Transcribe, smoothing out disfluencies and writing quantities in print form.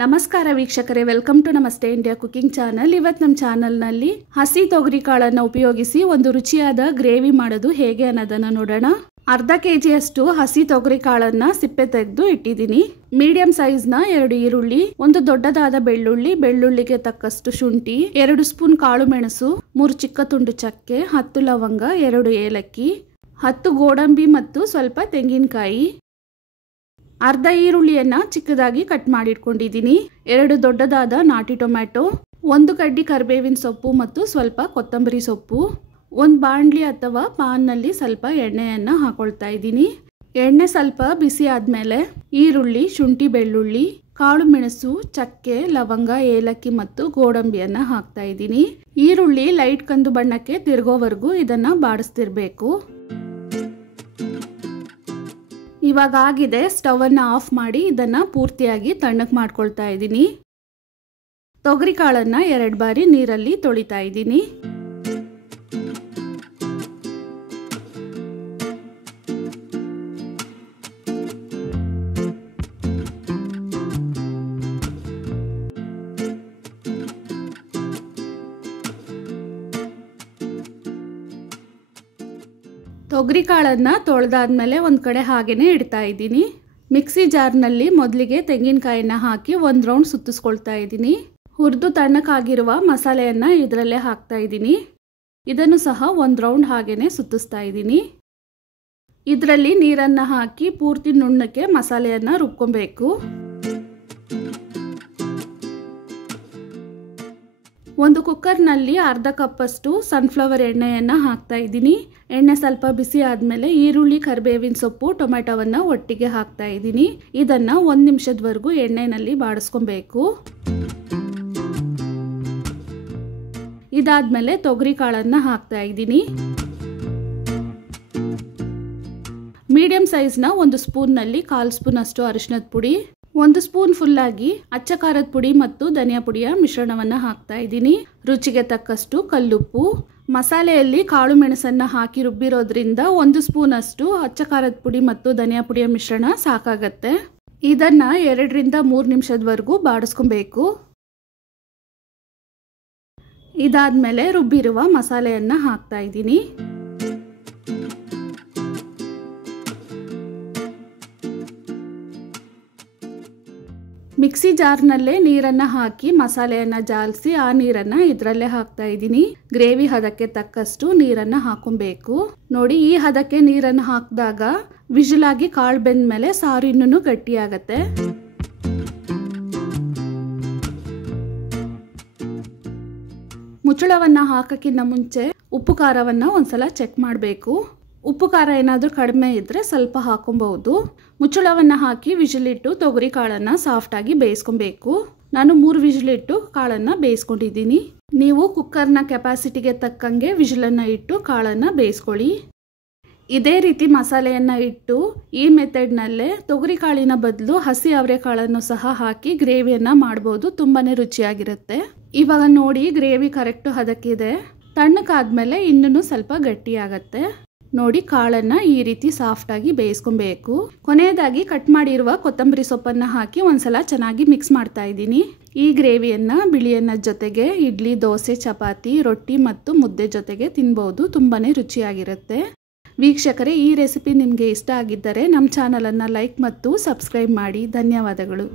ನಮಸ್ಕಾರ ವೀಕ್ಷಕರೇ, welcome to ನಮಸ್ತೆ ಇಂಡಿಯಾ ಕುಕಿಂಗ್ ಚಾನಲ್. ಇವತ್ತು ನಮ್ಮ ಚಾನಲ್ನಲ್ಲಿ ಹಸಿ ತೊಗರಿ ಕಾಳನ್ನು ಉಪಯೋಗಿಸಿ ಒಂದು ರುಚಿಯಾದ ಗ್ರೇವಿ ಮಾಡೋದು ಹೇಗೆ ಅನ್ನೋದನ್ನು ನೋಡೋಣ. ಅರ್ಧ ಕೆಜಿಯಷ್ಟು ಹಸಿ ತೊಗರಿ ಕಾಳನ್ನ ಸಿಪ್ಪೆ ತೆಗೆದು ಇಟ್ಟಿದ್ದೀನಿ. ಮೀಡಿಯಂ ಸೈಜ್ನ 2 ಈರುಳ್ಳಿ, ಒಂದು ದೊಡ್ಡದಾದ ಬೆಳ್ಳುಳ್ಳಿಗೆ ತಕ್ಕಷ್ಟು ಶುಂಠಿ, 2 ಸ್ಪೂನ್ ಕಾಳು ಮೆಣಸು, 3 ಚಿಕ್ಕ ತುಂಡು ಚಕ್ಕೆ, 10 ಲವಂಗ, 2 ಏಲಕ್ಕಿ, 10 ಗೋಡಂಬಿ ಮತ್ತು ಸ್ವಲ್ಪ ತೆಂಗಿನಕಾಯಿ. ಅರ್ಧ ಈರುಳ್ಳಿಯನ್ನ ಚಿಕ್ಕದಾಗಿ ಕಟ್ ಮಾಡಿಟ್ಕೊಂಡಿದ್ದೀನಿ. 2 ದೊಡ್ಡದಾದ ನಾಟಿ ಟೊಮ್ಯಾಟೊ, 1 ಕಡ್ಡಿ ಕರಿಬೇವಿನ ಸೊಪ್ಪು ಮತ್ತು ಸ್ವಲ್ಪ ಕೊತ್ತಂಬರಿ ಸೊಪ್ಪು. ಒಂದು ಬಾಣಲಿ ಅಥವಾ ಪಾನ್ನಲ್ಲಿ ಸ್ವಲ್ಪ ಎಣ್ಣೆಯನ್ನ ಹಾಕೊಳ್ತಾ ಇದ್ದೀನಿ. ಎಣ್ಣೆ ಸ್ವಲ್ಪ ಬಿಸಿ ಆದ್ಮೇಲೆ ಈರುಳ್ಳಿ, ಶುಂಠಿ, ಬೆಳ್ಳುಳ್ಳಿ, ಕಾಳು ಮೆಣಸು, ಚಕ್ಕೆ, ಲವಂಗ, ಏಲಕ್ಕಿ ಮತ್ತು ಗೋಡಂಬಿಯನ್ನ ಹಾಕ್ತಾ ಇದ್ದೀನಿ. ಈರುಳ್ಳಿ ಲೈಟ್ ಕಂದು ಬಣ್ಣಕ್ಕೆ ತಿರುಗೋವರೆಗೂ ಇದನ್ನ ಬಾಡಿಸ್ತಿರ್ಬೇಕು. ಇವಾಗ ಆಗಿದೆ. ಸ್ಟವ್ ಅನ್ನ ಆಫ್ ಮಾಡಿ ಇದನ್ನ ಪೂರ್ತಿಯಾಗಿ ತಣ್ಣಗೆ ಮಾಡ್ಕೊಳ್ತಾ ಇದ್ದೀನಿ. ತೊಗರಿ ಕಾಳನ್ನ 2 ಬಾರಿ ನೀರಲ್ಲಿ ತೊಳಿತಾ ಇದ್ದೀನಿ. ತೊಗರಿ ಕಾಳನ್ನ ತೊಳೆದಾದ್ಮೇಲೆ ಒಂದು ಕಡೆ ಹಾಗೇನೆ ಇಡ್ತಾ ಇದ್ದೀನಿ. ಮಿಕ್ಸಿ ಜಾರ್ನಲ್ಲಿ ಮೊದಲಿಗೆ ತೆಂಗಿನಕಾಯಿನ ಹಾಕಿ 1 ರೌಂಡ್ ಸುತ್ತಿಸ್ಕೊಳ್ತಾ ಇದ್ದೀನಿ. ಹುರಿದು ತಣ್ಣಕ್ಕಾಗಿರುವ ಮಸಾಲೆಯನ್ನ ಇದರಲ್ಲೇ ಹಾಕ್ತಾ ಇದ್ದೀನಿ. ಇದನ್ನು ಸಹ 1 ರೌಂಡ್ ಹಾಗೇನೆ ಸುತ್ತಿಸ್ತಾ ಇದ್ದೀನಿ. ಇದರಲ್ಲಿ ನೀರನ್ನ ಹಾಕಿ ಪೂರ್ತಿ ನುಣ್ಣಕ್ಕೆ ಮಸಾಲೆಯನ್ನ ರುಬ್ಕೊಬೇಕು. ಒಂದು ಕುಕ್ಕರ್ನಲ್ಲಿ ಅರ್ಧ ಕಪ್ಪಷ್ಟು ಸನ್ಫ್ಲವರ್ ಎಣ್ಣೆಯನ್ನ ಹಾಕ್ತಾ ಇದ್ದೀನಿ. ಎಣ್ಣೆ ಸ್ವಲ್ಪ ಬಿಸಿ ಆದ್ಮೇಲೆ ಈರುಳ್ಳಿ, ಕರಿಬೇವಿನ ಸೊಪ್ಪು, ಟೊಮೆಟೊವನ್ನ ಒಟ್ಟಿಗೆ ಹಾಕ್ತಾ ಇದ್ದೀನಿ. ಇದನ್ನ 1 ನಿಮಿಷದವರೆಗೂ ಎಣ್ಣೆನಲ್ಲಿ ಬಾಡಿಸ್ಕೊಬೇಕು. ಇದಾದ್ಮೇಲೆ ತೊಗರಿ ಕಾಳನ್ನ ಹಾಕ್ತಾ ಇದ್ದೀನಿ. ಮೀಡಿಯಂ ಸೈಜ್ನ 1 ಸ್ಪೂನ್ನಲ್ಲಿ 1/4 ಸ್ಪೂನ್ ಅಷ್ಟು ಅರಿಶಿನದ ಪುಡಿ, 1 ಸ್ಪೂನ್ ಫುಲ್ ಆಗಿ ಅಚ್ಚ ಖಾರದ ಪುಡಿ ಮತ್ತು ಧನಿಯಾ ಪುಡಿಯ ಮಿಶ್ರಣವನ್ನ ಹಾಕ್ತಾ ಇದ್ದೀನಿ. ರುಚಿಗೆ ತಕ್ಕಷ್ಟು ಕಲ್ಲುಪ್ಪು. ಮಸಾಲೆಯಲ್ಲಿ ಕಾಳು ಮೆಣಸನ್ನ ಹಾಕಿ ರುಬ್ಬಿರೋದ್ರಿಂದ 1 ಸ್ಪೂನ್ ಅಷ್ಟು ಅಚ್ಚ ಖಾರದ ಪುಡಿ ಮತ್ತು ಧನಿಯಾ ಪುಡಿಯ ಮಿಶ್ರಣ ಸಾಕಾಗತ್ತೆ. ಇದನ್ನ 2 ರಿಂದ 3 ನಿಮಿಷದವರೆಗೂ ಬಾಡಿಸ್ಕೊಬೇಕು. ಇದಾದ್ಮೇಲೆ ರುಬ್ಬಿರುವ ಮಸಾಲೆಯನ್ನ ಹಾಕ್ತಾ ಇದ್ದೀನಿ. ಮಿಕ್ಸಿ ಜಾರ್ನಲ್ಲೇ ನೀರನ್ನ ಹಾಕಿ ಮಸಾಲೆಯನ್ನ ಜಾಲಿಸಿ ಆ ನೀರನ್ನ ಇದರಲ್ಲೇ ಹಾಕ್ತಾ ಇದ್ದೀನಿ. ಗ್ರೇವಿ ಹದಕ್ಕೆ ತಕ್ಕಷ್ಟು ನೀರನ್ನ ಹಾಕೊಬೇಕು. ನೋಡಿ, ಈ ಹದಕ್ಕೆ ನೀರನ್ನ ಹಾಕಿದಾಗ ವಿಜಿಲ್ ಆಗಿ ಕಾಳು ಬೆಂದ ಮೇಲೆ ಸಾರು ಇನ್ನೂ ಗಟ್ಟಿಯಾಗತ್ತೆ. ಮುಚ್ಚಳವನ್ನ ಹಾಕಕ್ಕಿಂತ ಮುಂಚೆ ಉಪ್ಪು ಖಾರವನ್ನ ಒಂದ್ಸಲ ಚೆಕ್ ಮಾಡಬೇಕು. ಉಪ್ಪು ಖಾರ ಏನಾದರೂ ಕಡಿಮೆ ಇದ್ದರೆ ಸ್ವಲ್ಪ ಹಾಕೊಬಹುದು. ಮುಚ್ಚಳವನ್ನು ಹಾಕಿ ವಿಜಿಲಿಟ್ಟು ತೊಗರಿ ಕಾಳನ್ನು ಸಾಫ್ಟಾಗಿ ಬೇಯಿಸ್ಕೊಬೇಕು. ನಾನು 3 ವಿಜಿಲಿಟ್ಟು ಕಾಳನ್ನು ಬೇಯಿಸ್ಕೊಂಡಿದ್ದೀನಿ. ನೀವು ಕುಕ್ಕರ್ನ ಕೆಪಾಸಿಟಿಗೆ ತಕ್ಕಂಗೆ ವಿಜಿಲನ್ನು ಇಟ್ಟು ಕಾಳನ್ನು ಬೇಯಿಸ್ಕೊಳ್ಳಿ. ಇದೇ ರೀತಿ ಮಸಾಲೆಯನ್ನು ಇಟ್ಟು ಈ ಮೆಥಡ್ನಲ್ಲೇ ತೊಗರಿ ಕಾಳಿನ ಬದಲು ಹಸಿ ಅವರೆಕಾಳನ್ನು ಸಹ ಹಾಕಿ ಗ್ರೇವಿಯನ್ನು ಮಾಡ್ಬೋದು. ತುಂಬಾ ರುಚಿಯಾಗಿರುತ್ತೆ. ಇವಾಗ ನೋಡಿ, ಗ್ರೇವಿ ಕರೆಕ್ಟು ಹದಕ್ಕಿದೆ. ತಣ್ಣಕ್ಕಾದ್ಮೇಲೆ ಇನ್ನೂ ಸ್ವಲ್ಪ ಗಟ್ಟಿಯಾಗತ್ತೆ. ನೋಡಿ, ಕಾಳನ್ನ ಈ ರೀತಿ ಸಾಫ್ಟಾಗಿ ಬೇಯಿಸ್ಕೊಬೇಕು. ಕೊನೆಯದಾಗಿ ಕಟ್ ಮಾಡಿರುವ ಕೊತ್ತಂಬರಿ ಸೊಪ್ಪನ್ನ ಹಾಕಿ ಒಂದ್ಸಲ ಚೆನ್ನಾಗಿ ಮಿಕ್ಸ್ ಮಾಡ್ತಾ ಇದ್ದೀನಿ. ಈ ಗ್ರೇವಿಯನ್ನ ಬಿಳಿಯನ್ನ ಜೊತೆಗೆ ಇಡ್ಲಿ, ದೋಸೆ, ಚಪಾತಿ, ರೊಟ್ಟಿ ಮತ್ತು ಮುದ್ದೆ ಜೊತೆಗೆ ತಿನ್ಬಹುದು. ತುಂಬಾನೇ ರುಚಿಯಾಗಿರುತ್ತೆ. ವೀಕ್ಷಕರೇ, ಈ ರೆಸಿಪಿ ನಿಮಗೆ ಇಷ್ಟ ಆಗಿದ್ದರೆ ನಮ್ಮ ಚಾನಲನ್ನು ಲೈಕ್ ಮತ್ತು ಸಬ್ಸ್ಕ್ರೈಬ್ ಮಾಡಿ. ಧನ್ಯವಾದಗಳು.